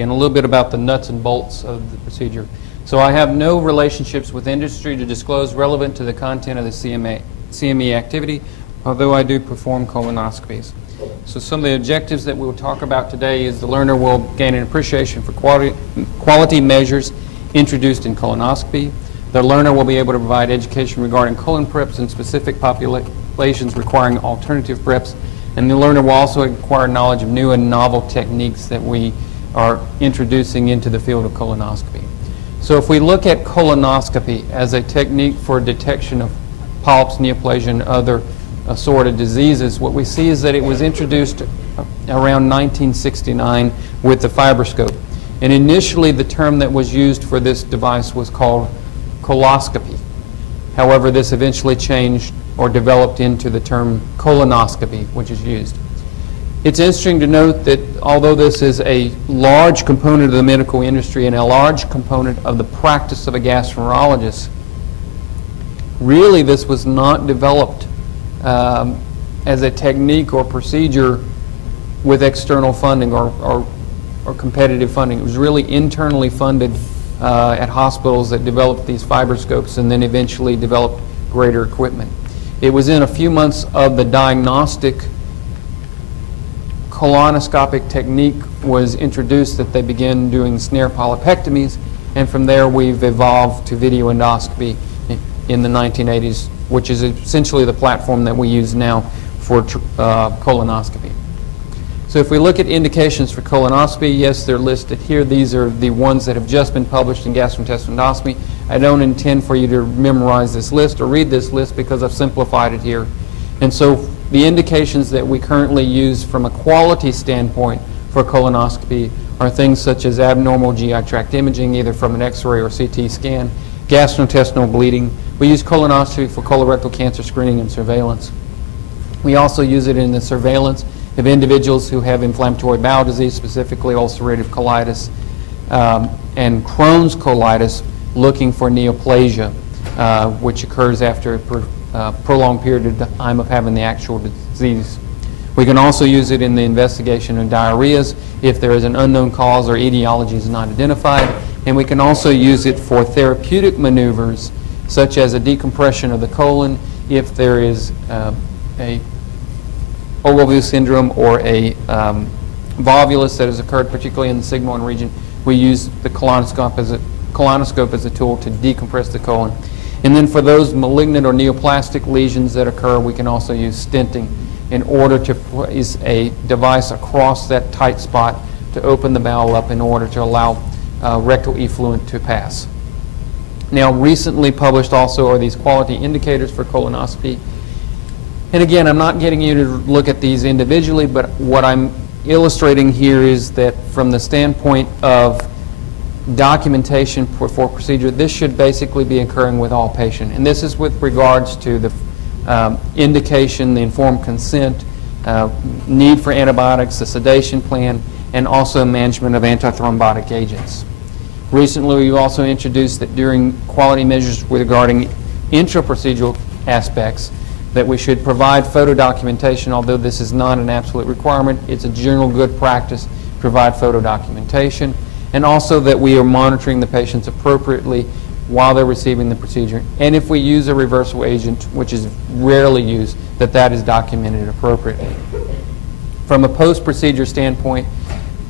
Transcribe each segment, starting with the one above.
and a little bit about the nuts and bolts of the procedure. So I have no relationships with industry to disclose relevant to the content of the CME activity, although I do perform colonoscopies. So some of the objectives that we will talk about today is the learner will gain an appreciation for quality measures introduced in colonoscopy. The learner will be able to provide education regarding colon preps in specific populations requiring alternative preps. And the learner will also acquire knowledge of new and novel techniques that we are introducing into the field of colonoscopy. So if we look at colonoscopy as a technique for detection of polyps, neoplasia, and other assorted diseases, what we see is that it was introduced around 1969 with the fibroscope. And initially the term that was used for this device was called coloscopy. However, this eventually changed or developed into the term colonoscopy, which is used. It's interesting to note that although this is a large component of the medical industry and a large component of the practice of a gastroenterologist, really this was not developed as a technique or procedure with external funding or competitive funding. It was really internally funded at hospitals that developed these fibroscopes and then eventually developed greater equipment. It was in a few months of the diagnostic colonoscopic technique was introduced that they began doing snare polypectomies, and from there we've evolved to video endoscopy in the 1980s, which is essentially the platform that we use now for colonoscopy. So if we look at indications for colonoscopy, yes, they're listed here. These are the ones that have just been published in gastrointestinal endoscopy. I don't intend for you to memorize this list or read this list because I've simplified it here. And so the indications that we currently use from a quality standpoint for colonoscopy are things such as abnormal GI tract imaging, either from an X-ray or CT scan, gastrointestinal bleeding. We use colonoscopy for colorectal cancer screening and surveillance. We also use it in the surveillance of individuals who have inflammatory bowel disease, specifically ulcerative colitis and Crohn's colitis, looking for neoplasia, which occurs after a prolonged period of time of having the actual disease. We can also use it in the investigation of diarrheas if there is an unknown cause or etiology is not identified. And we can also use it for therapeutic maneuvers, such as a decompression of the colon if there is a overview syndrome or a volvulus that has occurred, particularly in the sigmoid region. We use the colonoscope as a tool to decompress the colon. And then for those malignant or neoplastic lesions that occur, we can also use stenting in order to place a device across that tight spot to open the bowel up in order to allow rectal effluent to pass. Now, recently published also are these quality indicators for colonoscopy. And again, I'm not getting you to look at these individually, but what I'm illustrating here is that from the standpoint of documentation for procedure, this should basically be occurring with all patients. And this is with regards to the indication, the informed consent, need for antibiotics, the sedation plan, and also management of antithrombotic agents. Recently, we also introduced that during quality measures regarding intraprocedural aspects, that we should provide photo documentation. Although this is not an absolute requirement, it's a general good practice to provide photo documentation, and also that we are monitoring the patients appropriately while they're receiving the procedure. And if we use a reversible agent, which is rarely used, that is documented appropriately. From a post-procedure standpoint,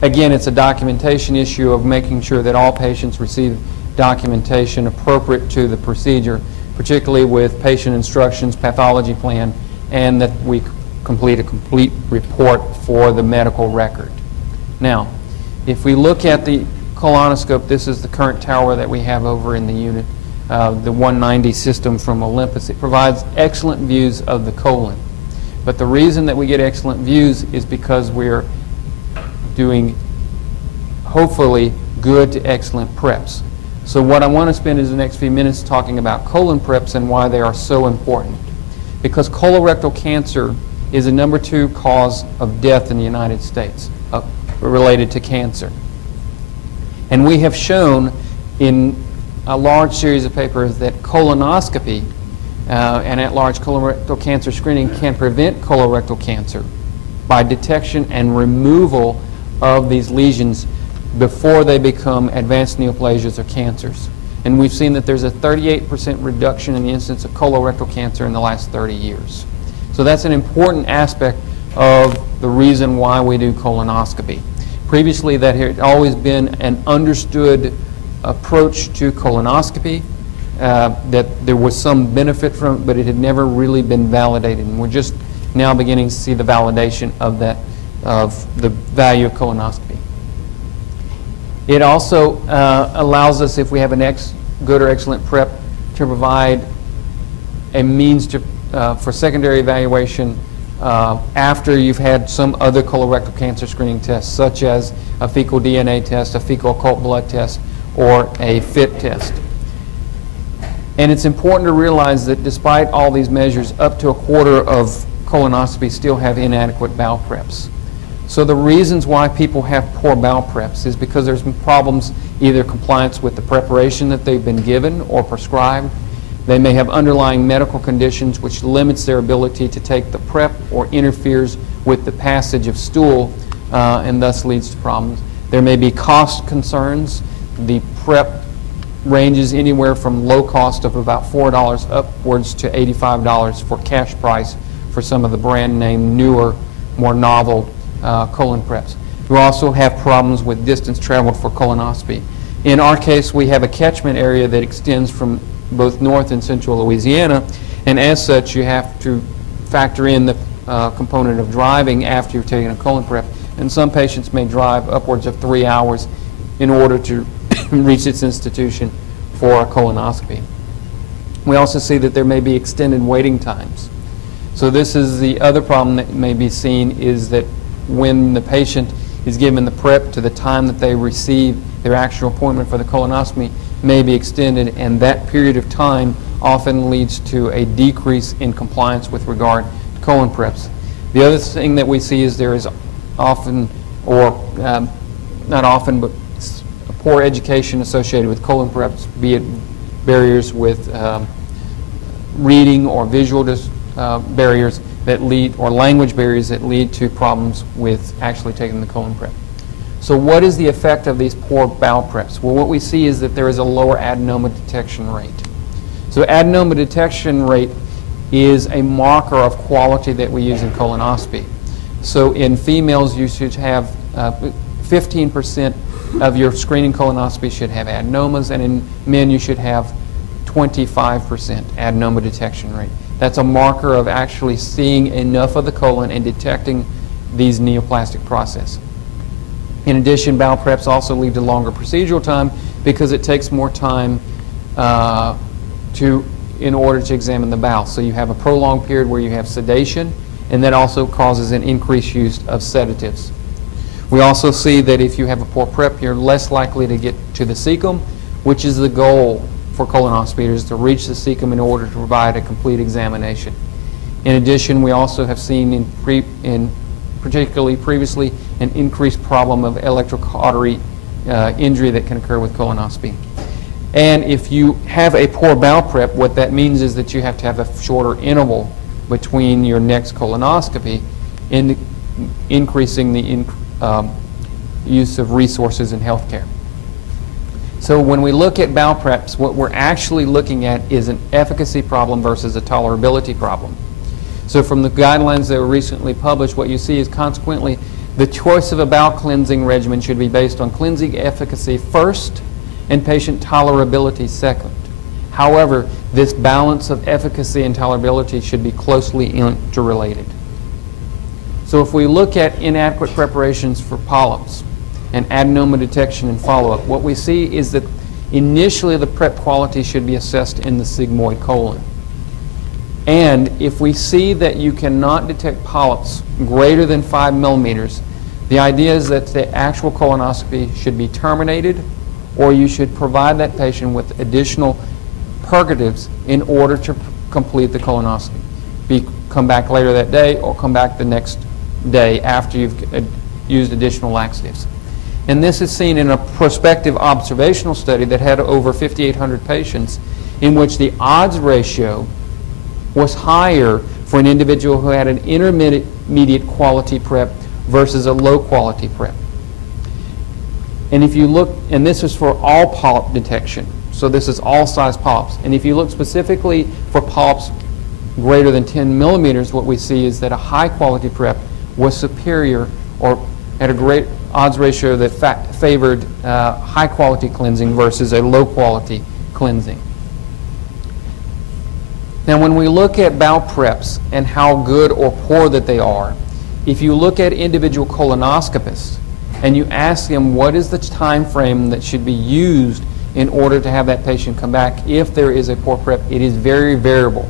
again, it's a documentation issue of making sure that all patients receive documentation appropriate to the procedure, particularly with patient instructions, pathology plan, and that we complete a complete report for the medical record. Now, if we look at the colonoscope, this is the current tower that we have over in the unit, the 190 system from Olympus. It provides excellent views of the colon. But the reason that we get excellent views is because we're doing, hopefully, good to excellent preps. So what I want to spend is the next few minutes talking about colon preps and why they are so important. Because colorectal cancer is the #2 cause of death in the United States related to cancer. And we have shown in a large series of papers that colonoscopy and at-large colorectal cancer screening can prevent colorectal cancer by detection and removal of these lesions before they become advanced neoplasias or cancers. And we've seen that there's a 38% reduction in the incidence of colorectal cancer in the last 30 years. So that's an important aspect of the reason why we do colonoscopy. Previously, that had always been an understood approach to colonoscopy, that there was some benefit from it, but it had never really been validated. And we're just now beginning to see the validation of that, of the value of colonoscopy. It also allows us, if we have an good or excellent prep, to provide a means to, for secondary evaluation after you've had some other colorectal cancer screening tests, such as a fecal DNA test, a fecal occult blood test, or a FIT test. And it's important to realize that despite all these measures, up to a quarter of colonoscopies still have inadequate bowel preps. So the reasons why people have poor bowel preps is because there's problems, either compliance with the preparation that they've been given or prescribed. They may have underlying medical conditions which limits their ability to take the prep or interferes with the passage of stool and thus leads to problems. There may be cost concerns. The prep ranges anywhere from low cost of about $4 upwards to $85 for cash price for some of the brand name, newer, more novel colon preps. We also have problems with distance traveled for colonoscopy. In our case, we have a catchment area that extends from both North and Central Louisiana, and as such, you have to factor in the component of driving after you've taken a colon prep. And some patients may drive upwards of 3 hours in order to reach this institution for a colonoscopy. We also see that there may be extended waiting times. So this is the other problem that may be seen, is that when the patient is given the prep to the time that they receive their actual appointment for the colonoscopy may be extended, and that period of time often leads to a decrease in compliance with regard to colon preps. The other thing that we see is there is often, or not often, but poor education associated with colon preps, be it barriers with reading or visual barriers that lead, or language barriers that lead to problems with actually taking the colon prep. So what is the effect of these poor bowel preps? Well, what we see is that there is a lower adenoma detection rate. So adenoma detection rate is a marker of quality that we use in colonoscopy. So in females, you should have 15% of your screening colonoscopy should have adenomas, and in men you should have 25% adenoma detection rate. That's a marker of actually seeing enough of the colon and detecting these neoplastic processes. In addition, bowel preps also lead to longer procedural time because it takes more time in order to examine the bowel. So you have a prolonged period where you have sedation, and that also causes an increased use of sedatives. We also see that if you have a poor prep, you're less likely to get to the cecum, which is the goal for colonoscopy, is to reach the cecum in order to provide a complete examination. In addition, we also have seen particularly previously an increased problem of electrocautery injury that can occur with colonoscopy. And if you have a poor bowel prep, what that means is that you have to have a shorter interval between your next colonoscopy, increasing the use of resources in healthcare. So when we look at bowel preps, what we're actually looking at is an efficacy problem versus a tolerability problem. So from the guidelines that were recently published, what you see is consequently the choice of a bowel cleansing regimen should be based on cleansing efficacy first and patient tolerability second. However, this balance of efficacy and tolerability should be closely interrelated. So if we look at inadequate preparations for polyps and adenoma detection and follow-up, what we see is that initially the prep quality should be assessed in the sigmoid colon. And if we see that you cannot detect polyps greater than 5 millimeters, the idea is that the actual colonoscopy should be terminated, or you should provide that patient with additional purgatives in order to complete the colonoscopy. Come back later that day or come back the next day after you've used additional laxatives. And this is seen in a prospective observational study that had over 5,800 patients, in which the odds ratio was higher for an individual who had an intermediate quality prep versus a low quality prep. And if you look, and this is for all polyp detection, so this is all size polyps. And if you look specifically for polyps greater than 10 millimeters, what we see is that a high quality PrEP was superior or had a great odds ratio that favored high quality cleansing versus a low quality cleansing. Now when we look at bowel preps and how good or poor that they are, if you look at individual colonoscopists and you ask them what is the time frame that should be used in order to have that patient come back if there is a poor PrEP, it is very variable.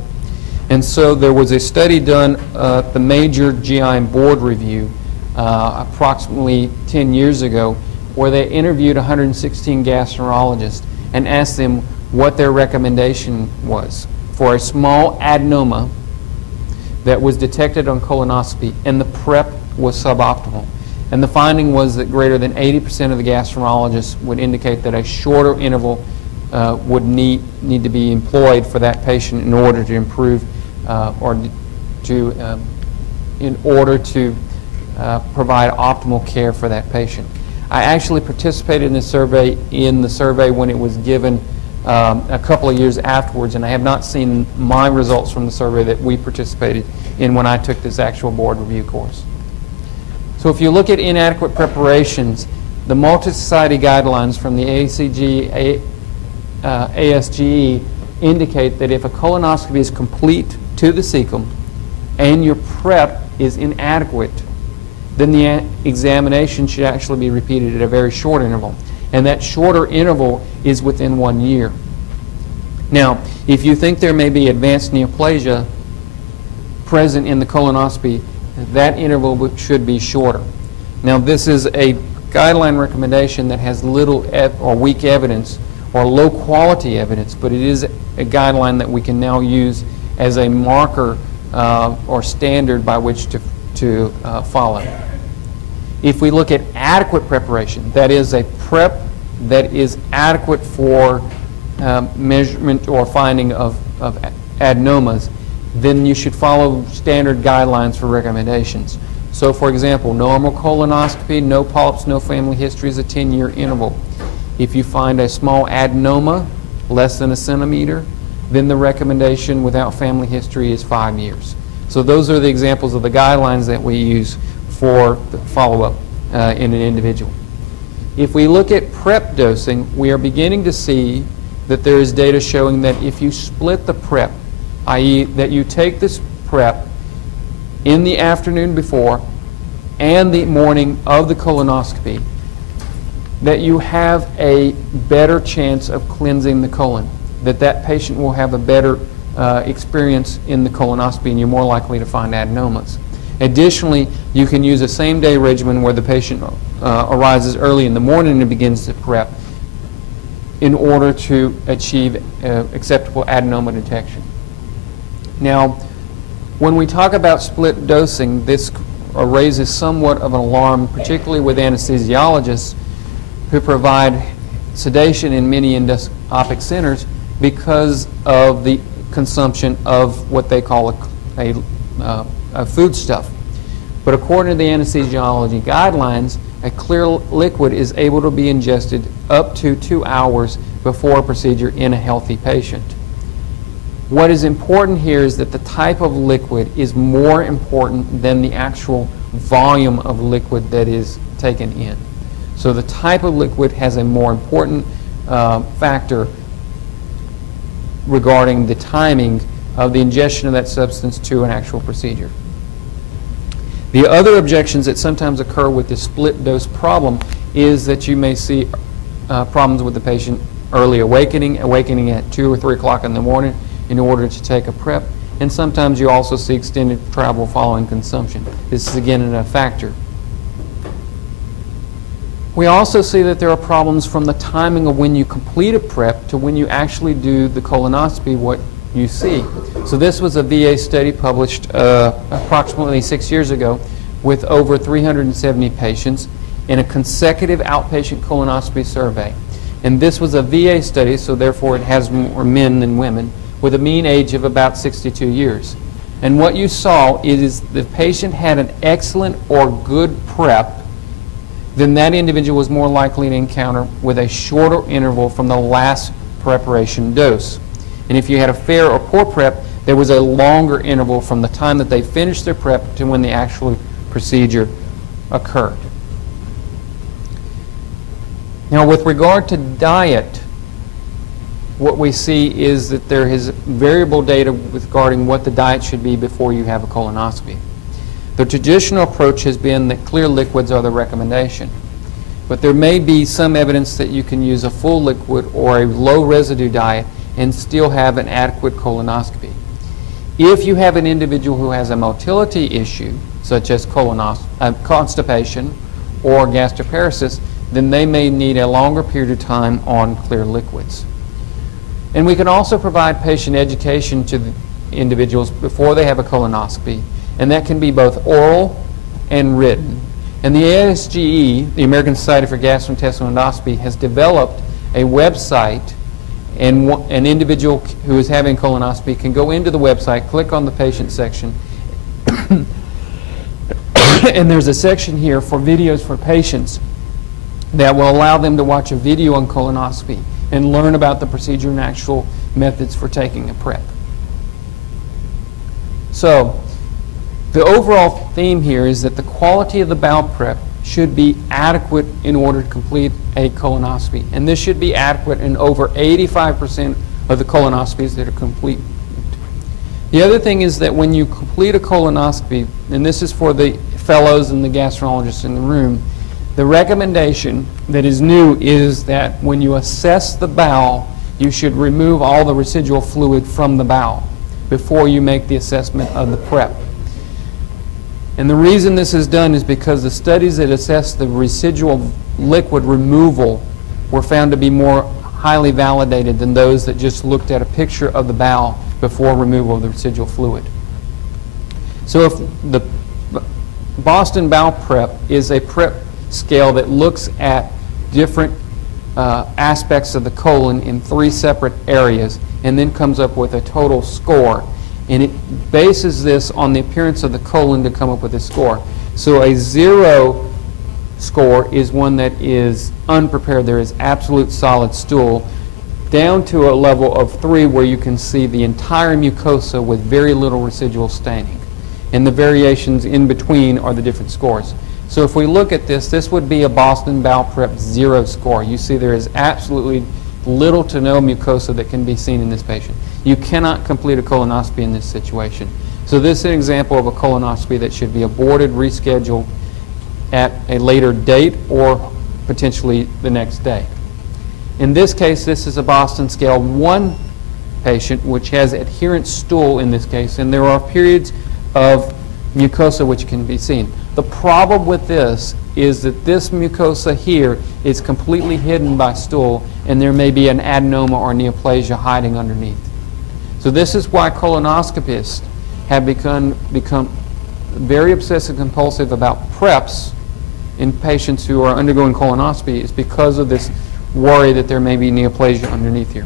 And so there was a study done at the major GI board review approximately 10 years ago where they interviewed 116 gastroenterologists and asked them what their recommendation was for a small adenoma that was detected on colonoscopy and the PrEP was suboptimal. And the finding was that greater than 80% of the gastroenterologists would indicate that a shorter interval would need to be employed for that patient in order to improve provide optimal care for that patient. I actually participated in the survey when it was given a couple of years afterwards, and I have not seen my results from the survey that we participated in when I took this actual board review course. So if you look at inadequate preparations, the multi-society guidelines from the ACG, ASGE indicate that if a colonoscopy is complete to the cecum and your PrEP is inadequate, then the examination should actually be repeated at a very short interval. And that shorter interval is within 1 year. Now, if you think there may be advanced neoplasia present in the colonoscopy, that interval should be shorter. Now, this is a guideline recommendation that has little or weak evidence or low quality evidence, but it is a guideline that we can now use as a marker or standard by which to follow. If we look at adequate preparation, that is a PrEP that is adequate for measurement or finding of adenomas, then you should follow standard guidelines for recommendations. So for example, normal colonoscopy, no polyps, no family history is a 10-year interval. If you find a small adenoma, less than a centimeter, then the recommendation without family history is 5 years. So those are the examples of the guidelines that we use for the follow-up in an individual. If we look at PrEP dosing, we are beginning to see that there is data showing that if you split the PrEP, i.e. that you take this PrEP in the afternoon before and the morning of the colonoscopy, that you have a better chance of cleansing the colon, that patient will have a better experience in the colonoscopy and you're more likely to find adenomas. Additionally, you can use a same-day regimen where the patient arises early in the morning and begins the PrEP in order to achieve acceptable adenoma detection. Now, when we talk about split dosing, this raises somewhat of an alarm, particularly with anesthesiologists who provide sedation in many endoscopic centers because of the consumption of what they call a foodstuff. But according to the anesthesiology guidelines, a clear liquid is able to be ingested up to 2 hours before a procedure in a healthy patient. What is important here is that the type of liquid is more important than the actual volume of liquid that is taken in. So the type of liquid has a more important factor regarding the timing of the ingestion of that substance to an actual procedure. The other objections that sometimes occur with the split dose problem is that you may see problems with the patient early awakening at 2 or 3 o'clock in the morning in order to take a PrEP, and sometimes you also see extended travel following consumption. This is again a factor. We also see that there are problems from the timing of when you complete a PrEP to when you actually do the colonoscopy, what you see. So this was a VA study published approximately 6 years ago with over 370 patients in a consecutive outpatient colonoscopy survey. And this was a VA study, so therefore it has more men than women, with a mean age of about 62 years. And what you saw is the patient had an excellent or good PrEP then that individual was more likely to encounter with a shorter interval from the last preparation dose. And if you had a fair or poor prep, there was a longer interval from the time that they finished their prep to when the actual procedure occurred. Now, with regard to diet, what we see is that there is variable data regarding what the diet should be before you have a colonoscopy. The traditional approach has been that clear liquids are the recommendation. But there may be some evidence that you can use a full liquid or a low residue diet and still have an adequate colonoscopy. If you have an individual who has a motility issue, such as constipation or gastroparesis, then they may need a longer period of time on clear liquids. And we can also provide patient education to the individuals before they have a colonoscopy, and that can be both oral and written. And the ASGE, the American Society for Gastrointestinal Endoscopy, has developed a website, and an individual who is having colonoscopy can go into the website, click on the patient section, and there's a section here for videos for patients that will allow them to watch a video on colonoscopy and learn about the procedure and actual methods for taking a prep. So, the overall theme here is that the quality of the bowel prep should be adequate in order to complete a colonoscopy. And this should be adequate in over 85% of the colonoscopies that are complete. The other thing is that when you complete a colonoscopy, and this is for the fellows and the gastroenterologists in the room, the recommendation that is new is that when you assess the bowel, you should remove all the residual fluid from the bowel before you make the assessment of the prep. And the reason this is done is because the studies that assess the residual liquid removal were found to be more highly validated than those that just looked at a picture of the bowel before removal of the residual fluid. So if the Boston Bowel Prep is a prep scale that looks at different aspects of the colon in 3 separate areas and then comes up with a total score. And it bases this on the appearance of the colon to come up with a score. So a 0 score is one that is unprepared. There is absolute solid stool, down to a level of 3 where you can see the entire mucosa with very little residual staining. And the variations in between are the different scores. So if we look at this, this would be a Boston Bowel Prep 0 score. You see there is absolutely little to no mucosa that can be seen in this patient. You cannot complete a colonoscopy in this situation. So this is an example of a colonoscopy that should be aborted, rescheduled at a later date or potentially the next day. In this case, this is a Boston Scale 1 patient which has adherent stool in this case, and there are periods of mucosa which can be seen. The problem with this is that this mucosa here is completely hidden by stool, and there may be an adenoma or neoplasia hiding underneath. So this is why colonoscopists have become very obsessive compulsive about preps in patients who are undergoing colonoscopy, is because of this worry that there may be neoplasia underneath here.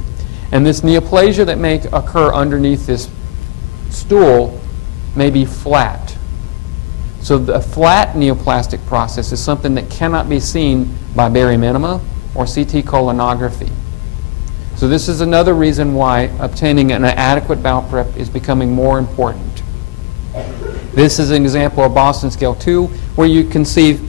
And this neoplasia that may occur underneath this stool may be flat. So the flat neoplastic process is something that cannot be seen by bariminema or CT colonography. So this is another reason why obtaining an adequate bowel prep is becoming more important. This is an example of Boston Scale 2 where you can see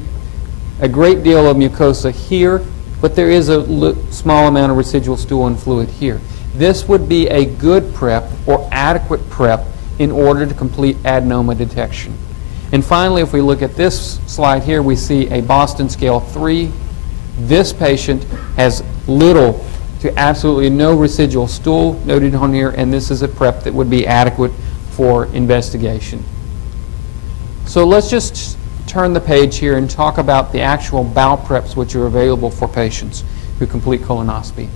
a great deal of mucosa here, but there is a small amount of residual stool and fluid here. This would be a good prep or adequate prep in order to complete adenoma detection. And finally, if we look at this slide here, we see a Boston Scale 3. This patient has little to absolutely no residual stool noted on here, and this is a prep that would be adequate for investigation. So let's just turn the page here and talk about the actual bowel preps which are available for patients who complete colonoscopy.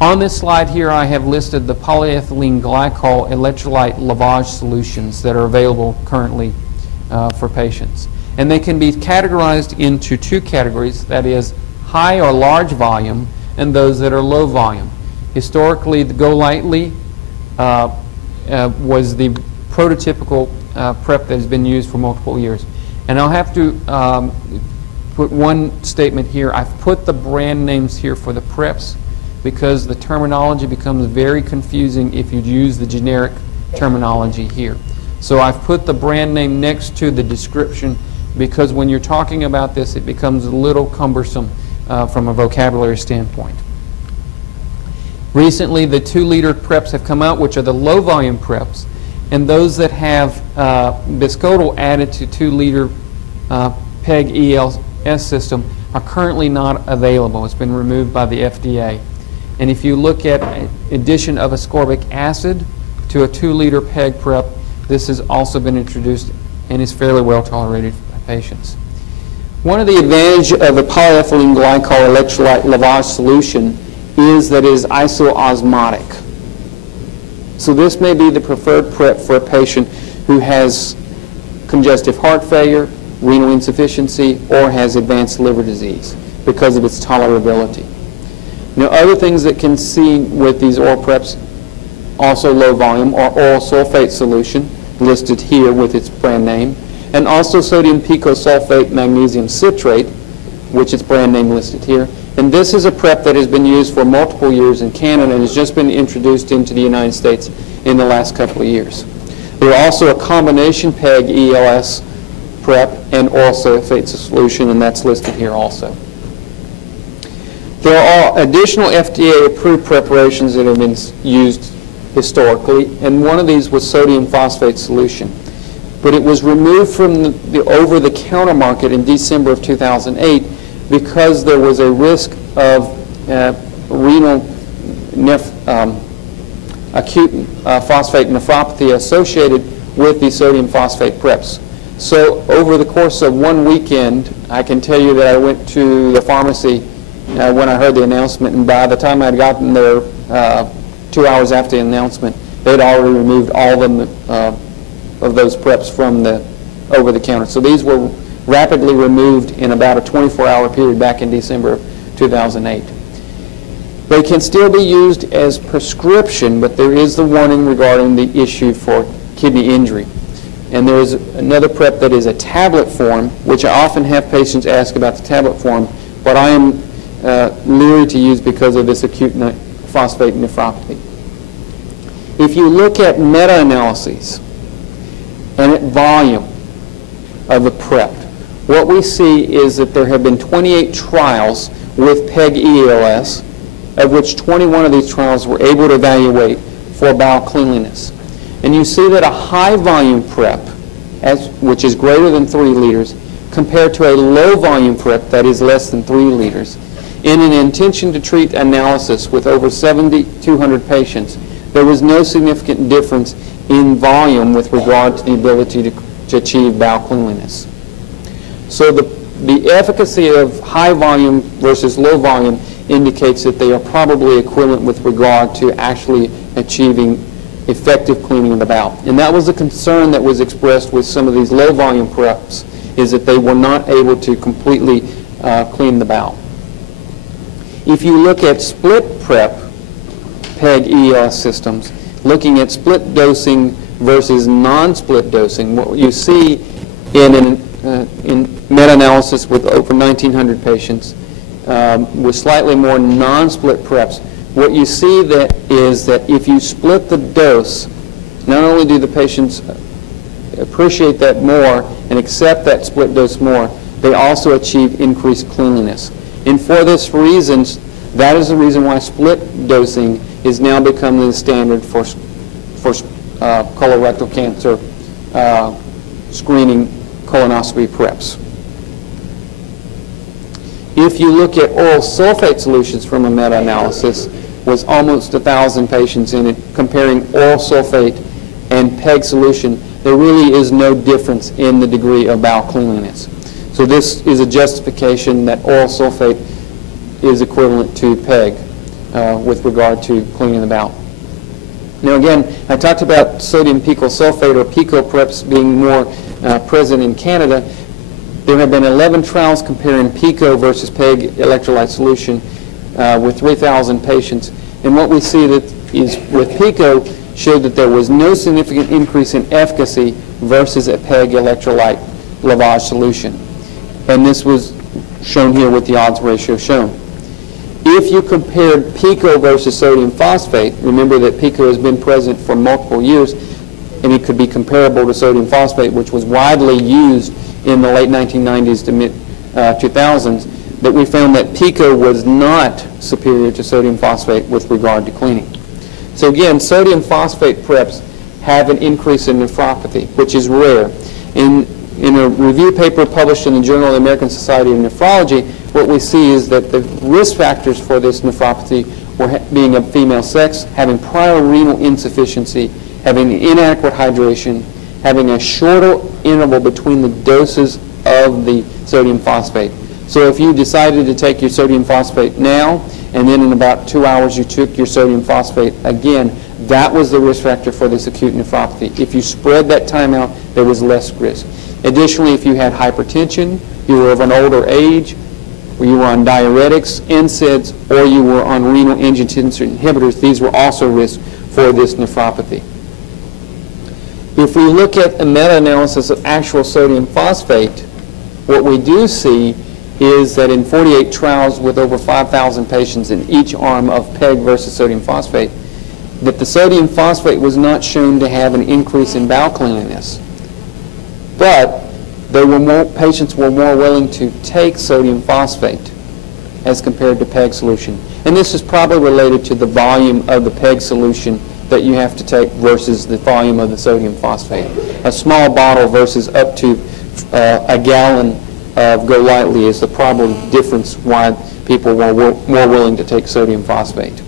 On this slide here, I have listed the polyethylene glycol electrolyte lavage solutions that are available currently for patients. And they can be categorized into 2 categories, that is high or large volume and those that are low volume. Historically, the Go Lightly was the prototypical prep that has been used for multiple years. And I'll have to put one statement here. I've put the brand names here for the PREPs because the terminology becomes very confusing if you use the generic terminology here. So I've put the brand name next to the description because when you're talking about this, it becomes a little cumbersome from a vocabulary standpoint. Recently, the 2-liter PREPs have come out, which are the low-volume PREPs, and those that have biscotal added to 2-liter PEG-ELS system are currently not available. It's been removed by the FDA. And if you look at addition of ascorbic acid to a 2-liter PEG PREP, this has also been introduced and is fairly well tolerated by patients. One of the advantages of a polyethylene glycol electrolyte lavage solution is that it is isoosmotic. So this may be the preferred PREP for a patient who has congestive heart failure, renal insufficiency, or has advanced liver disease because of its tolerability. Now, other things that can see with these oral PREPs, also low volume, are oral sulfate solution, listed here with its brand name, and also sodium PICOSULFATE magnesium citrate, which is brand name listed here. And this is a PREP that has been used for multiple years in Canada and has just been introduced into the United States in the last couple of years. There are also a combination PEG-ELS PREP and oral sulfate solution, and that's listed here also. There are additional FDA-approved preparations that have been used historically, and one of these was sodium phosphate solution. But it was removed from the over-the-counter market in December of 2008 because there was a risk of acute phosphate nephropathy associated with the sodium phosphate preps. So over the course of one weekend, I can tell you that I went to the pharmacy when I heard the announcement, and by the time I'd gotten there 2 hours after the announcement, they'd already removed all of those preps from the over-the-counter. So these were rapidly removed in about a 24-hour period back in December of 2008. They can still be used as prescription, but there is the warning regarding the issue for kidney injury. And there is another PREP that is a tablet form, which I often have patients ask about the tablet form, but I am leery to use because of this acute phosphate nephropathy. If you look at meta-analyses and at volume of the PREP, what we see is that there have been 28 trials with PEG-ELS, of which 21 of these trials were able to evaluate for bowel cleanliness. And you see that a high volume PREP, which is greater than 3 liters, compared to a low volume PREP that is less than 3 liters, in an intention to treat analysis with over 7,200 patients, there was no significant difference in volume with regard to the ability to achieve bowel cleanliness. So the efficacy of high volume versus low volume indicates that they are probably equivalent with regard to actually achieving effective cleaning of the bowel. And that was a concern that was expressed with some of these low volume PREPs, is that they were not able to completely clean the bowel. If you look at split PREP PEG-ELS systems, looking at split dosing versus non-split dosing, what you see in meta-analysis with over 1,900 patients with slightly more non-split PREPs, what you see is that if you split the dose, not only do the patients appreciate that more and accept that split dose more, they also achieve increased cleanliness. And for this reason, that is the reason why split dosing is now becoming the standard for colorectal cancer screening colonoscopy preps. If you look at oral sulfate solutions from a meta-analysis, was almost 1,000 patients in it, comparing oral sulfate and PEG solution, there really is no difference in the degree of bowel cleanliness. So this is a justification that oral sulfate is equivalent to PEG with regard to cleaning the bowel. Now again, I talked about sodium PICOSULFATE or PICO preps being more present in Canada. There have been 11 trials comparing PICO versus PEG electrolyte solution with 3,000 patients. And what we see that is with PICO showed that there was no significant increase in efficacy versus a PEG electrolyte lavage solution. And this was shown here with the odds ratio shown. If you compared PICO versus sodium phosphate, remember that PICO has been present for multiple years, and it could be comparable to sodium phosphate, which was widely used in the late 1990s to mid 2000s, that we found that PICO was not superior to sodium phosphate with regard to cleaning. So again, sodium phosphate preps have an increase in nephropathy, which is rare. In a review paper published in the Journal of the American Society of Nephrology, what we see is that the risk factors for this nephropathy were being of female sex, having prior renal insufficiency, having inadequate hydration, having a shorter interval between the doses of the sodium phosphate. So if you decided to take your sodium phosphate now, and then in about 2 hours you took your sodium phosphate again, that was the risk factor for this acute nephropathy. If you spread that time out, there was less risk. Additionally, if you had hypertension, you were of an older age, or you were on diuretics, NSAIDs, or you were on renal angiotensin inhibitors, these were also risks for this nephropathy. If we look at a meta-analysis of actual sodium phosphate, what we do see is that in 48 trials with over 5,000 patients in each arm of PEG versus sodium phosphate, that the sodium phosphate was not shown to have an increase in bowel cleanliness. But patients were more willing to take sodium phosphate as compared to PEG solution. And this is probably related to the volume of the PEG solution that you have to take versus the volume of the sodium phosphate. A small bottle versus up to a gallon of Go Lightly is the probable difference why people were more willing to take sodium phosphate.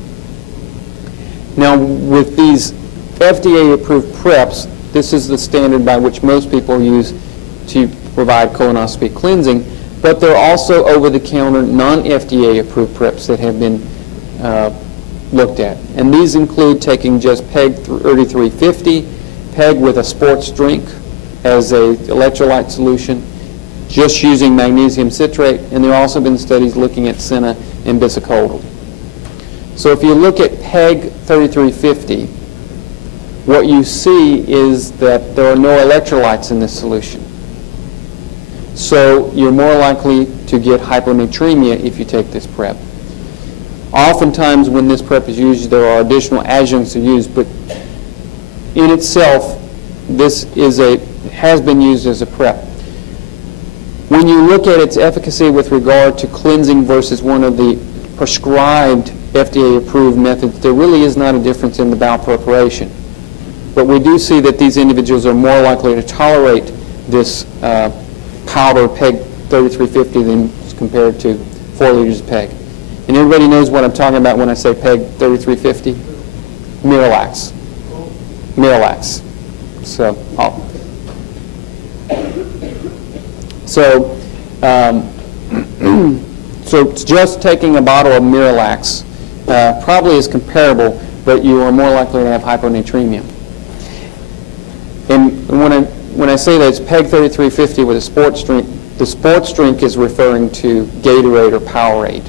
Now, with these FDA-approved PREPs, this is the standard by which most people use to provide colonoscopy cleansing, but there are also over-the-counter non-FDA approved PREPs that have been looked at. And these include taking just PEG 3350, PEG with a sports drink as an electrolyte solution, just using magnesium citrate, and there have also been studies looking at senna and bisacodyl. So if you look at PEG 3350, what you see is that there are no electrolytes in this solution. So you're more likely to get hyponatremia if you take this PrEP. Oftentimes when this PrEP is used, there are additional adjuncts used, but in itself, this has been used as a PrEP. When you look at its efficacy with regard to cleansing versus one of the prescribed FDA-approved methods, there really is not a difference in the bowel preparation. But we do see that these individuals are more likely to tolerate this powder PEG 3350 than compared to 4 liters of PEG. And everybody knows what I'm talking about when I say PEG 3350? Miralax. Miralax. So just taking a bottle of Miralax probably is comparable, but you are more likely to have hyponatremia. And when I say that it's PEG 3350 with a sports drink, the sports drink is referring to Gatorade or Powerade.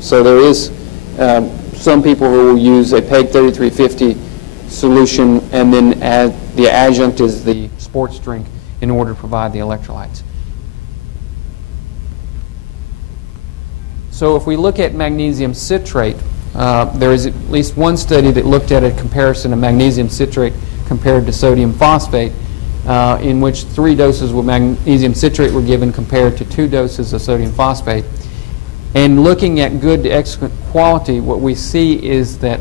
So there is some people who will use a PEG 3350 solution and then add the adjunct is the sports drink in order to provide the electrolytes. So if we look at magnesium citrate, there is at least one study that looked at a comparison of magnesium citrate compared to sodium phosphate, in which 3 doses of magnesium citrate were given compared to 2 doses of sodium phosphate. And looking at good to excellent quality, what we see is that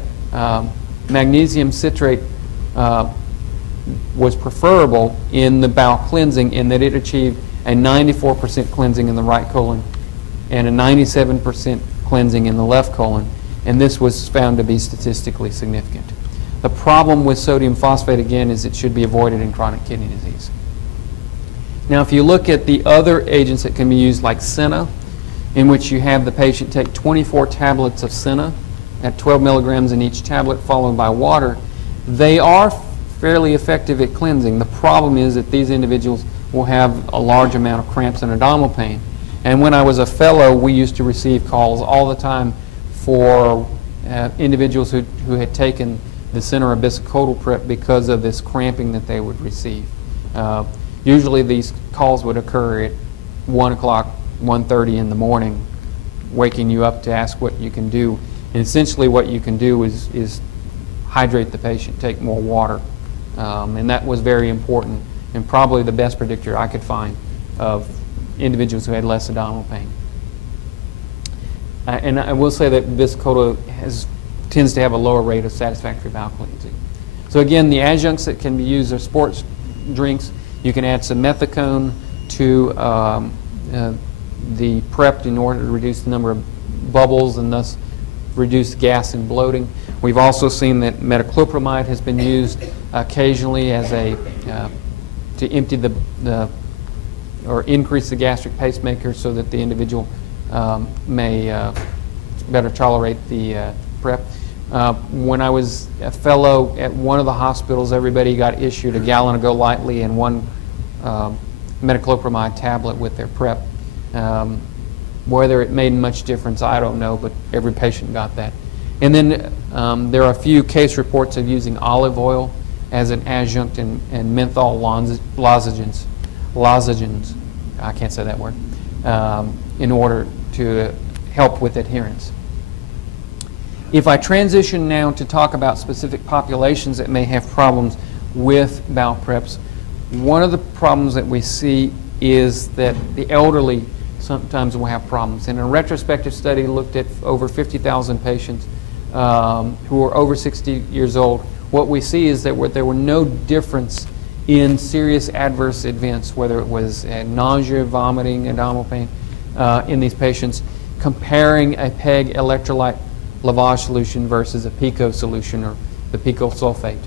magnesium citrate was preferable in the bowel cleansing in that it achieved a 94% cleansing in the right colon and a 97% cleansing in the left colon, and this was found to be statistically significant. The problem with sodium phosphate, again, is it should be avoided in chronic kidney disease. Now, if you look at the other agents that can be used, like senna, in which you have the patient take 24 tablets of senna at 12 milligrams in each tablet, followed by water, they are fairly effective at cleansing. The problem is that these individuals will have a large amount of cramps and abdominal pain. And when I was a fellow, we used to receive calls all the time for individuals who had taken the senna or bisacodyl PrEP because of this cramping that they would receive. Usually these calls would occur at 1 o'clock 1:30 in the morning, waking you up to ask what you can do. And essentially what you can do is hydrate the patient, take more water. And that was very important and probably the best predictor I could find of individuals who had less abdominal pain. And I will say that VISCOTA tends to have a lower rate of satisfactory bowel cleansing. So again, the adjuncts that can be used are sports drinks. You can add some methicone to the PrEP in order to reduce the number of bubbles and thus reduce gas and bloating. We've also seen that metoclopramide has been used occasionally as to empty or increase the gastric pacemaker so that the individual may better tolerate the PrEP. When I was a fellow at one of the hospitals, everybody got issued a gallon of GLYCOL-ELS and one metoclopramide tablet with their PrEP. Whether it made much difference, I don't know, but every patient got that. And then there are a few case reports of using olive oil as an adjunct and menthol lozenges, I can't say that word, in order to help with adherence. If I transition now to talk about specific populations that may have problems with bowel preps, one of the problems that we see is that the elderly sometimes will have problems. And a retrospective study looked at over 50,000 patients who were over 60 years old. What we see is that there were no difference in serious adverse events, whether it was nausea, vomiting, abdominal pain in these patients, comparing a PEG electrolyte lavage solution versus a PICO solution or the PICOSULFATE.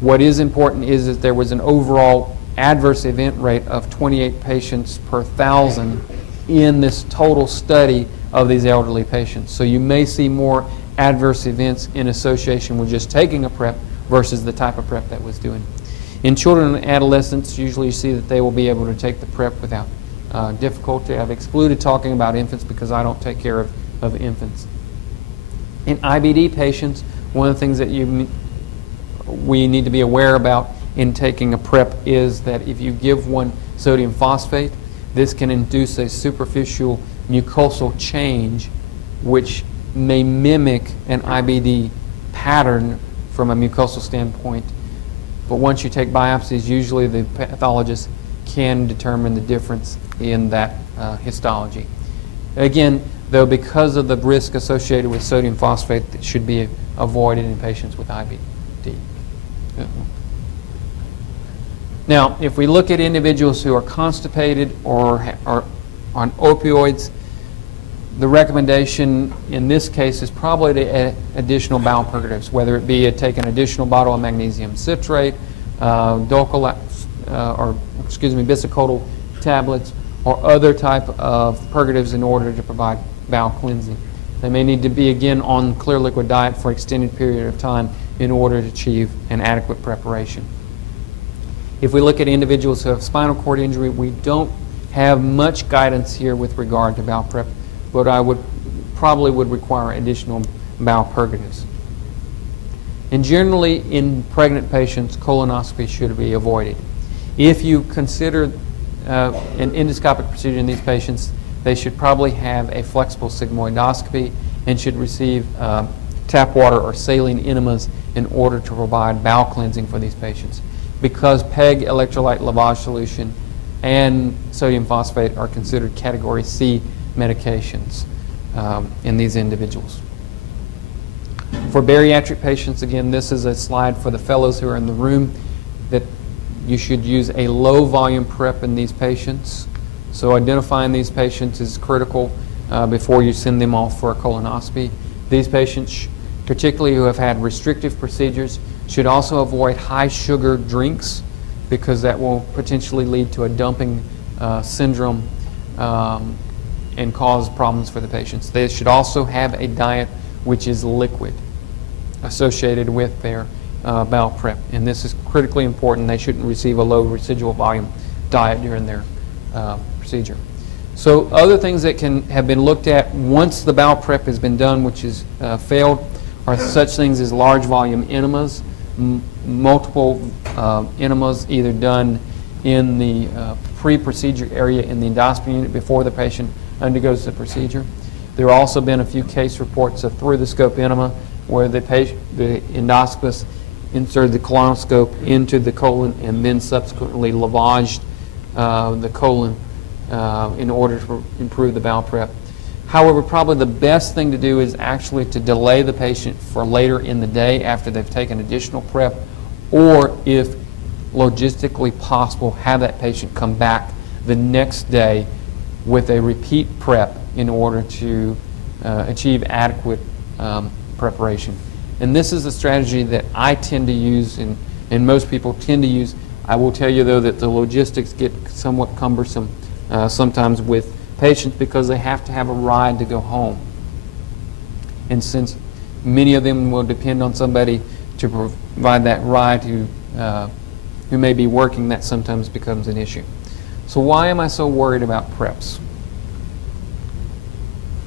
What is important is that there was an overall adverse event rate of 28 patients per 1,000 in this total study of these elderly patients. So you may see more adverse events in association with just taking a PrEP versus the type of PrEP that was doing. In children and adolescents, usually you see that they will be able to take the PrEP without difficulty. I've excluded talking about infants because I don't take care of infants. In IBD patients, one of the things that we need to be aware about in taking a PrEP is that if you give one sodium phosphate, this can induce a superficial mucosal change which may mimic an IBD pattern from a mucosal standpoint. But once you take biopsies, usually the pathologist can determine the difference in that histology. Again, though, because of the risk associated with sodium phosphate, that should be avoided in patients with IBD. Now, if we look at individuals who are constipated or are on opioids, the recommendation in this case is probably to add additional bowel purgatives, whether it be take an additional bottle of magnesium citrate, bisacodyl tablets, or other type of purgatives in order to provide bowel cleansing. They may need to be, again, on clear liquid diet for an extended period of time in order to achieve an adequate preparation. If we look at individuals who have spinal cord injury, we don't have much guidance here with regard to bowel prep, but I probably would require additional bowel purgatives. And generally, in pregnant patients, colonoscopy should be avoided. If you consider an endoscopic procedure in these patients, they should probably have a flexible sigmoidoscopy and should receive tap water or saline enemas in order to provide bowel cleansing for these patients, because PEG electrolyte lavage solution and sodium phosphate are considered category C medications in these individuals. For bariatric patients, again, this is a slide for the fellows who are in the room, that you should use a low volume PrEP in these patients. So identifying these patients is critical before you send them off for a colonoscopy. These patients, particularly who have had restrictive procedures, should also avoid high sugar drinks, because that will potentially lead to a dumping syndrome and cause problems for the patients. They should also have a diet which is liquid associated with their bowel prep, and this is critically important. They shouldn't receive a low residual volume diet during their procedure. So other things that can have been looked at once the bowel prep has been done, which is failed, are such things as large volume enemas, multiple enemas either done in the pre-procedure area in the endoscopy unit before the patient undergoes the procedure. There have also been a few case reports of through-the-scope enema where the endoscopist inserted the colonoscope into the colon and then subsequently lavaged the colon in order to improve the bowel prep. However, probably the best thing to do is actually to delay the patient for later in the day after they've taken additional prep, or if logistically possible, have that patient come back the next day with a repeat prep in order to achieve adequate preparation. And this is a strategy that I tend to use and most people tend to use. I will tell you, though, that the logistics get somewhat cumbersome sometimes with patients because they have to have a ride to go home. And since many of them will depend on somebody to provide that ride who may be working, that sometimes becomes an issue. So why am I so worried about preps?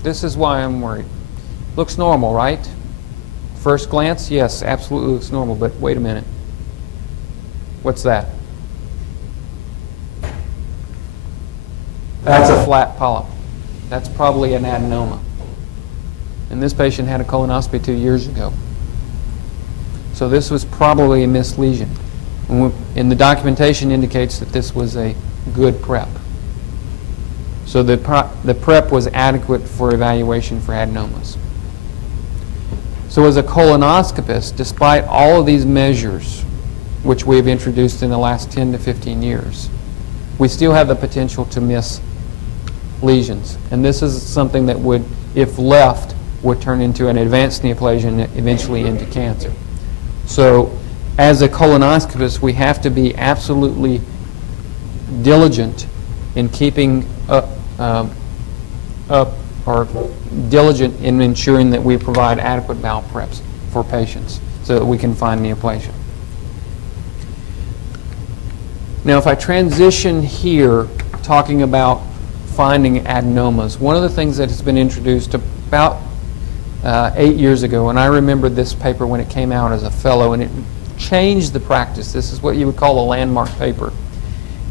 This is why I'm worried. Looks normal, right? First glance, yes, absolutely looks normal, but wait a minute. What's that? That's a flat polyp. That's probably an adenoma. And this patient had a colonoscopy 2 years ago. So this was probably a missed lesion. And the documentation indicates that this was a good prep. So the prep was adequate for evaluation for adenomas. So as a colonoscopist, despite all of these measures, which we've introduced in the last 10 to 15 years, we still have the potential to miss lesions. And this is something that would, if left, would turn into an advanced neoplasia and eventually into cancer. So as a colonoscopist, we have to be absolutely diligent in keeping or diligent in ensuring that we provide adequate bowel preps for patients so that we can find neoplasia. Now, if I transition here talking about finding adenomas, one of the things that has been introduced about 8 years ago, and I remember this paper when it came out as a fellow, and it changed the practice. This is what you would call a landmark paper.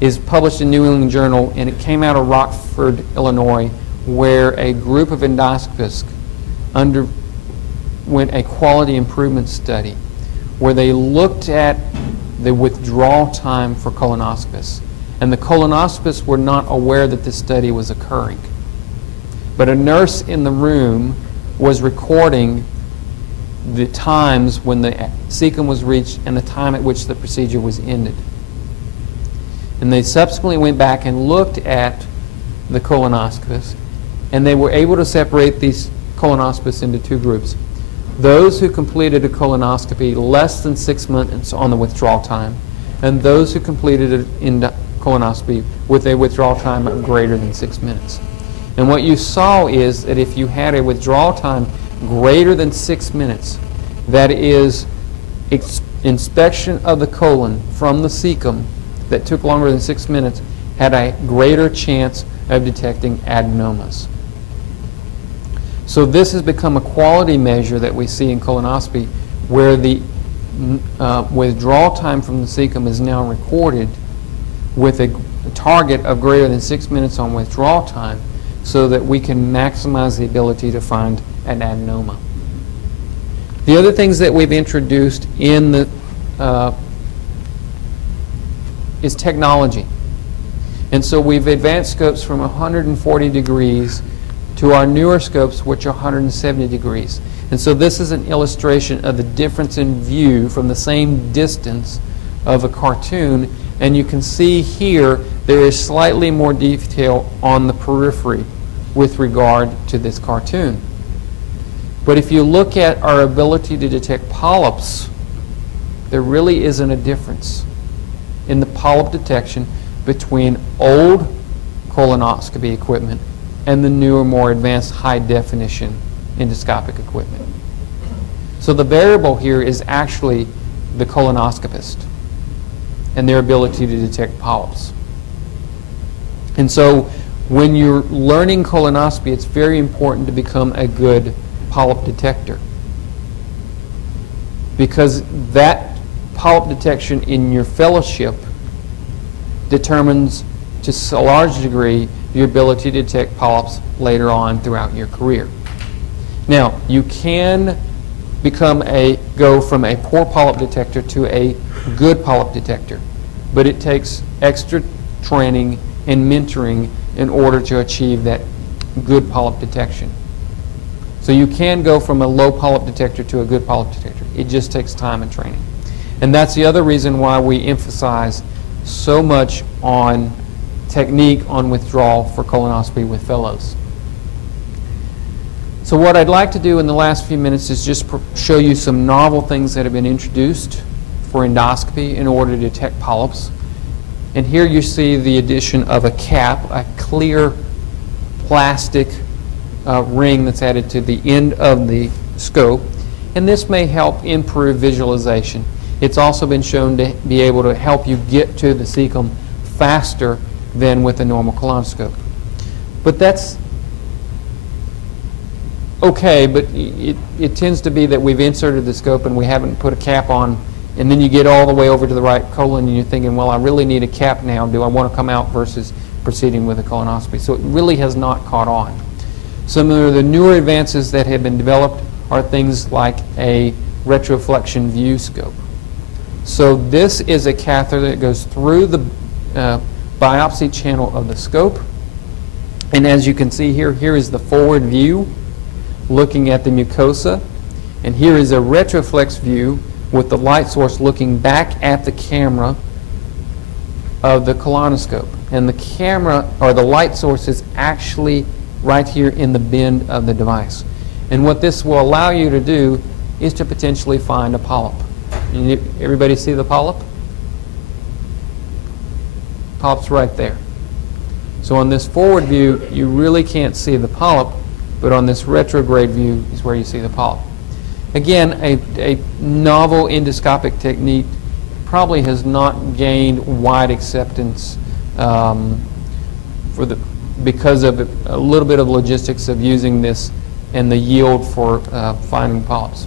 Is published in New England Journal, and it came out of Rockford, Illinois, where a group of endoscopists underwent a quality improvement study where they looked at the withdrawal time for colonoscopists. And the colonoscopists were not aware that this study was occurring. But a nurse in the room was recording the times when the cecum was reached and the time at which the procedure was ended. And they subsequently went back and looked at the colonoscopists, and they were able to separate these colonoscopists into two groups. Those who completed a colonoscopy less than 6 months on the withdrawal time, and those who completed a colonoscopy with a withdrawal time of greater than 6 minutes. And what you saw is that if you had a withdrawal time greater than 6 minutes, that is inspection of the colon from the cecum that took longer than 6 minutes, had a greater chance of detecting adenomas. So this has become a quality measure that we see in colonoscopy, where the withdrawal time from the cecum is now recorded with a target of greater than 6 minutes on withdrawal time, so that we can maximize the ability to find an adenoma. The other things that we've introduced in the is technology. And so we've advanced scopes from 140 degrees to our newer scopes, which are 170 degrees. And so this is an illustration of the difference in view from the same distance of a cartoon. And you can see here there is slightly more detail on the periphery with regard to this cartoon. But if you look at our ability to detect polyps, there really isn't a difference in the polyp detection between old colonoscopy equipment and the newer, more advanced high-definition endoscopic equipment. So the variable here is actually the colonoscopist and their ability to detect polyps. And so when you're learning colonoscopy, it's very important to become a good polyp detector, because that polyp detection in your fellowship determines to a large degree your ability to detect polyps later on throughout your career. Now, you can go from a poor polyp detector to a good polyp detector, but it takes extra training and mentoring in order to achieve that good polyp detection. So you can go from a low polyp detector to a good polyp detector. It just takes time and training. And that's the other reason why we emphasize so much on technique on withdrawal for colonoscopy with fellows. So what I'd like to do in the last few minutes is just show you some novel things that have been introduced for endoscopy in order to detect polyps. And here you see the addition of a cap, a clear plastic ring that's added to the end of the scope. And this may help improve visualization. It's also been shown to be able to help you get to the cecum faster than with a normal colonoscope. But that's okay, but it tends to be that we've inserted the scope and we haven't put a cap on, and then you get all the way over to the right colon and you're thinking, well, I really need a cap now. Do I want to come out versus proceeding with a colonoscopy? So it really has not caught on. Some of the newer advances that have been developed are things like a retroflexion view scope. So this is a catheter that goes through the biopsy channel of the scope. And as you can see here, here is the forward view looking at the mucosa. And here is a retroflex view with the light source looking back at the camera of the colonoscope. And the camera, or the light source, is actually right here in the bend of the device. And what this will allow you to do is to potentially find a polyp. Everybody see the polyp? Polyp's right there. So on this forward view, you really can't see the polyp, but on this retrograde view is where you see the polyp. Again, a novel endoscopic technique probably has not gained wide acceptance because of a little bit of logistics of using this and the yield for finding polyps.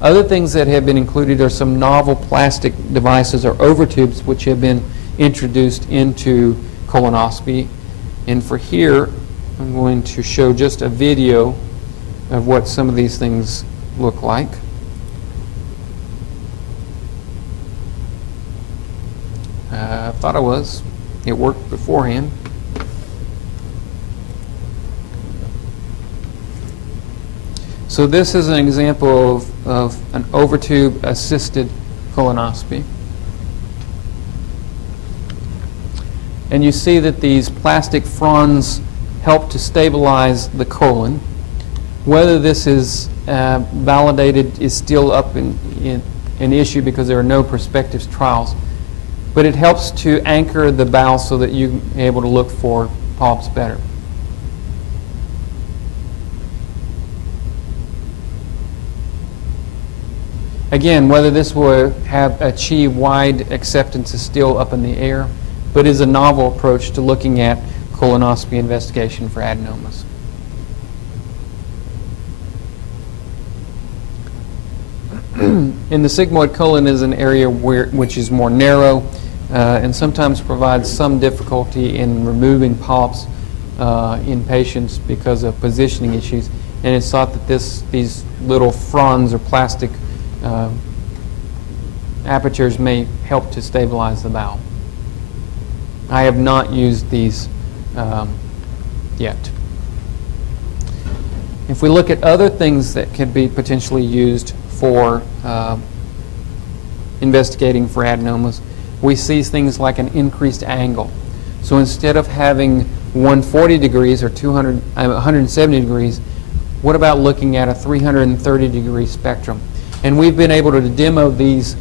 Other things that have been included are some novel plastic devices or overtubes which have been introduced into colonoscopy. And for here, I'm going to show just a video of what some of these things look like. I thought it worked beforehand. So this is an example of an overtube assisted colonoscopy. And you see that these plastic fronds help to stabilize the colon. Whether this is validated is still up in an issue because there are no prospective trials. But it helps to anchor the bowel so that you're able to look for polyps better. Again, whether this will have achieved wide acceptance is still up in the air, but is a novel approach to looking at colonoscopy investigation for adenomas. In the sigmoid colon is an area which is more narrow and sometimes provides some difficulty in removing polyps in patients because of positioning issues. And it's thought that these little fronds or plastic apertures may help to stabilize the bowel. I have not used these yet. If we look at other things that could be potentially used for investigating for adenomas, we see things like an increased angle. So instead of having 140 degrees or 170 degrees, what about looking at a 330 degree spectrum? And we've been able to demo these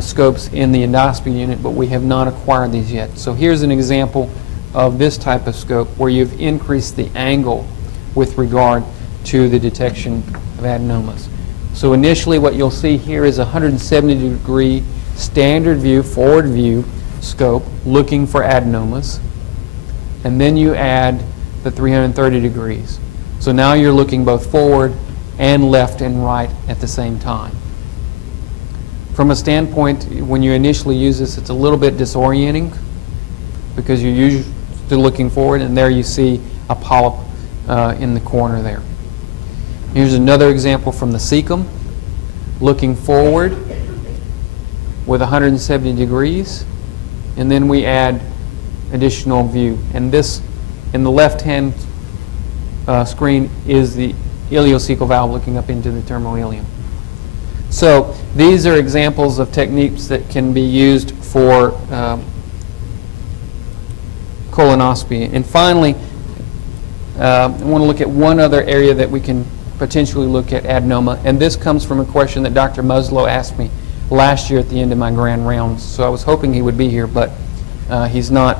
scopes in the endoscopy unit, but we have not acquired these yet. So here's an example of this type of scope where you've increased the angle with regard to the detection of adenomas. So initially what you'll see here is a 170 degree standard view, forward view scope looking for adenomas, and then you add the 330 degrees. So now you're looking both forward and left and right at the same time. From a standpoint, when you initially use this, it's a little bit disorienting because you're used to looking forward, and there you see a polyp in the corner there. Here's another example from the cecum, looking forward with 170 degrees, and then we add additional view. And this, in the left-hand screen, is the ileocecal valve looking up into the terminal ileum. So these are examples of techniques that can be used for colonoscopy. And finally, I want to look at one other area that we can potentially look at adenoma, and this comes from a question that Dr. Muslow asked me last year at the end of my grand rounds. So I was hoping he would be here, but he's not.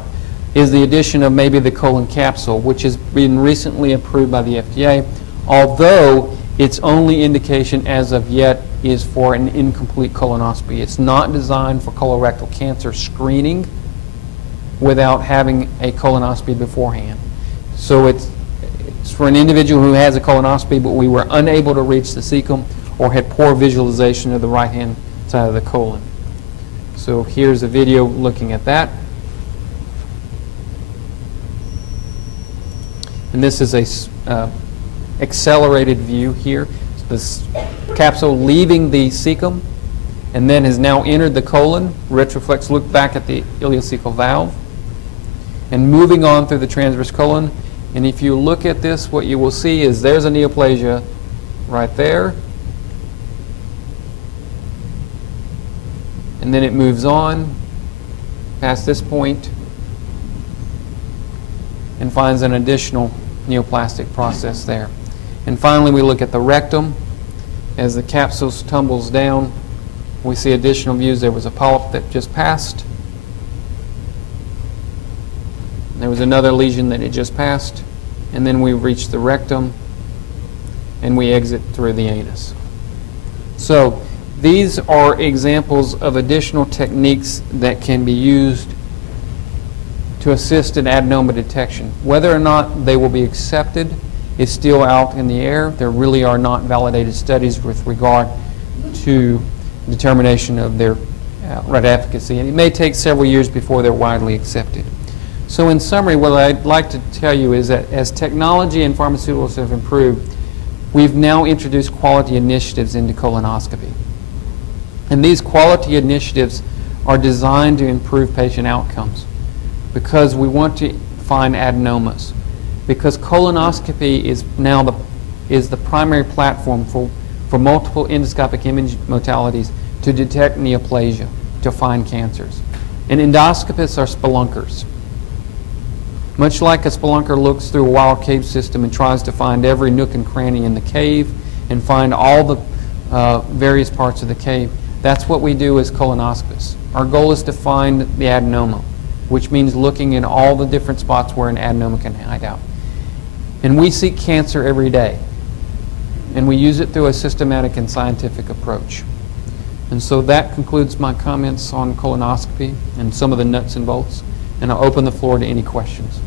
Is the addition of maybe the colon capsule, which has been recently approved by the FDA, although its only indication as of yet is for an incomplete colonoscopy. It's not designed for colorectal cancer screening without having a colonoscopy beforehand. So it's for an individual who has a colonoscopy, but we were unable to reach the cecum or had poor visualization of the right-hand side of the colon. So here's a video looking at that. And this is a accelerated view here. This capsule leaving the cecum and then has now entered the colon. Retroflex look back at the ileocecal valve and moving on through the transverse colon. And if you look at this, what you will see is there's a neoplasia right there. And then it moves on past this point and finds an additional neoplastic process there. And finally, we look at the rectum. As the capsule tumbles down, we see additional views. There was a polyp that just passed. There was another lesion that had just passed. And then we reach the rectum, and we exit through the anus. So these are examples of additional techniques that can be used to assist in adenoma detection. Whether or not they will be accepted is still out in the air. There really are not validated studies with regard to determination of their outright efficacy, and it may take several years before they're widely accepted. So in summary, what I'd like to tell you is that as technology and pharmaceuticals have improved, we've now introduced quality initiatives into colonoscopy. And these quality initiatives are designed to improve patient outcomes because we want to find adenomas. Because colonoscopy is now the primary platform for multiple endoscopic image modalities to detect neoplasia, to find cancers. And endoscopists are spelunkers. Much like a spelunker looks through a wild cave system and tries to find every nook and cranny in the cave and find all the various parts of the cave, that's what we do as colonoscopists. Our goal is to find the adenoma, which means looking in all the different spots where an adenoma can hide out. And we seek cancer every day, and we use it through a systematic and scientific approach. And so that concludes my comments on colonoscopy and some of the nuts and bolts, and I'll open the floor to any questions.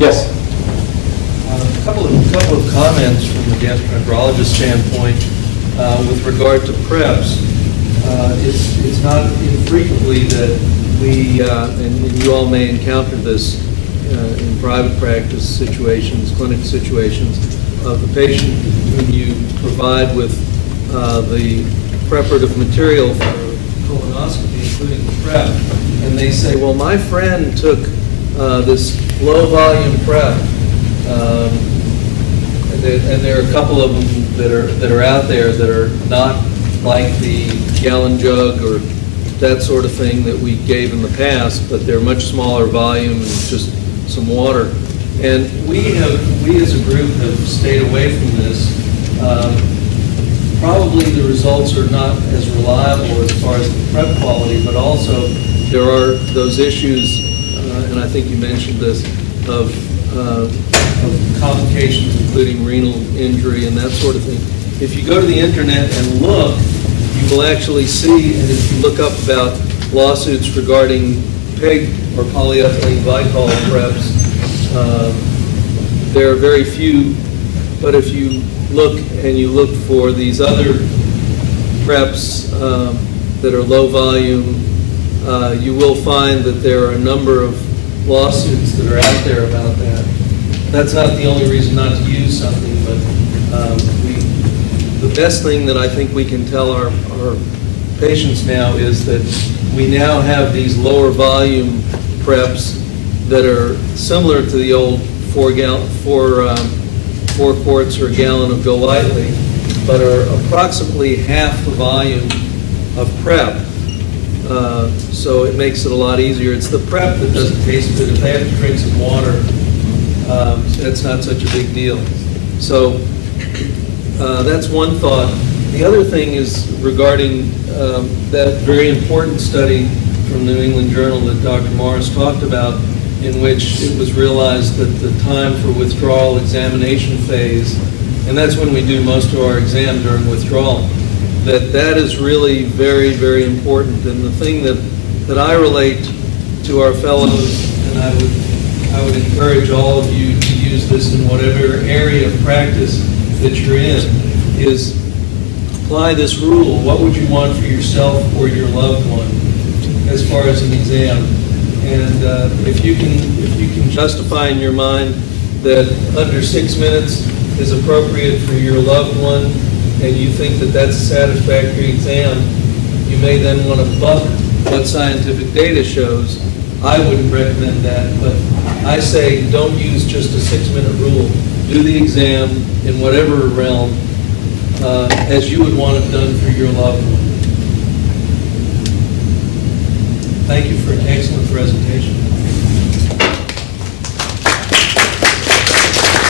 Yes? A couple of comments from the gastroenterologist standpoint with regard to PREPs. It's not infrequently that we, and you all may encounter this in private practice situations, clinic situations, of the patient whom you provide with the preparative material for colonoscopy, including the PREP, and they say, well, my friend took this low-volume PREP, and there are a couple of them that are out there that are not like the gallon jug or that sort of thing that we gave in the past, but they're much smaller volume and just some water. And we as a group have stayed away from this. Probably the results are not as reliable as far as the PREP quality, but also there are those issues, and I think you mentioned this, of complications including renal injury and that sort of thing. If you go to the internet and look, you will actually see, and if you look up about lawsuits regarding PEG or polyethylene glycol PREPs, there are very few, but if you look and you look for these other PREPs that are low volume, you will find that there are a number of lawsuits that are out there about that. That's not the only reason not to use something, but the best thing that I think we can tell our patients now is that we now have these lower volume PREPs that are similar to the old 4 quarts or a gallon of GLYCOL-ELS, but are approximately half the volume of PREP. So it makes it a lot easier. It's the PREP that doesn't taste good. If they have to drink some water, that's not such a big deal. So that's one thought. The other thing is regarding that very important study from New England Journal that Dr. Morris talked about, in which it was realized that the time for withdrawal examination phase, and that's when we do most of our exam during withdrawal, that is really very, very important. And the thing that I relate to our fellows, and I would encourage all of you to use this in whatever area of practice that you're in, is apply this rule. What would you want for yourself or your loved one as far as an exam? And if you can justify in your mind that under 6 minutes is appropriate for your loved one, and you think that that's a satisfactory exam, you may then want to buck what scientific data shows. I wouldn't recommend that, but I say don't use just a 6-minute rule. Do the exam in whatever realm as you would want it done for your loved one. Thank you for an excellent presentation.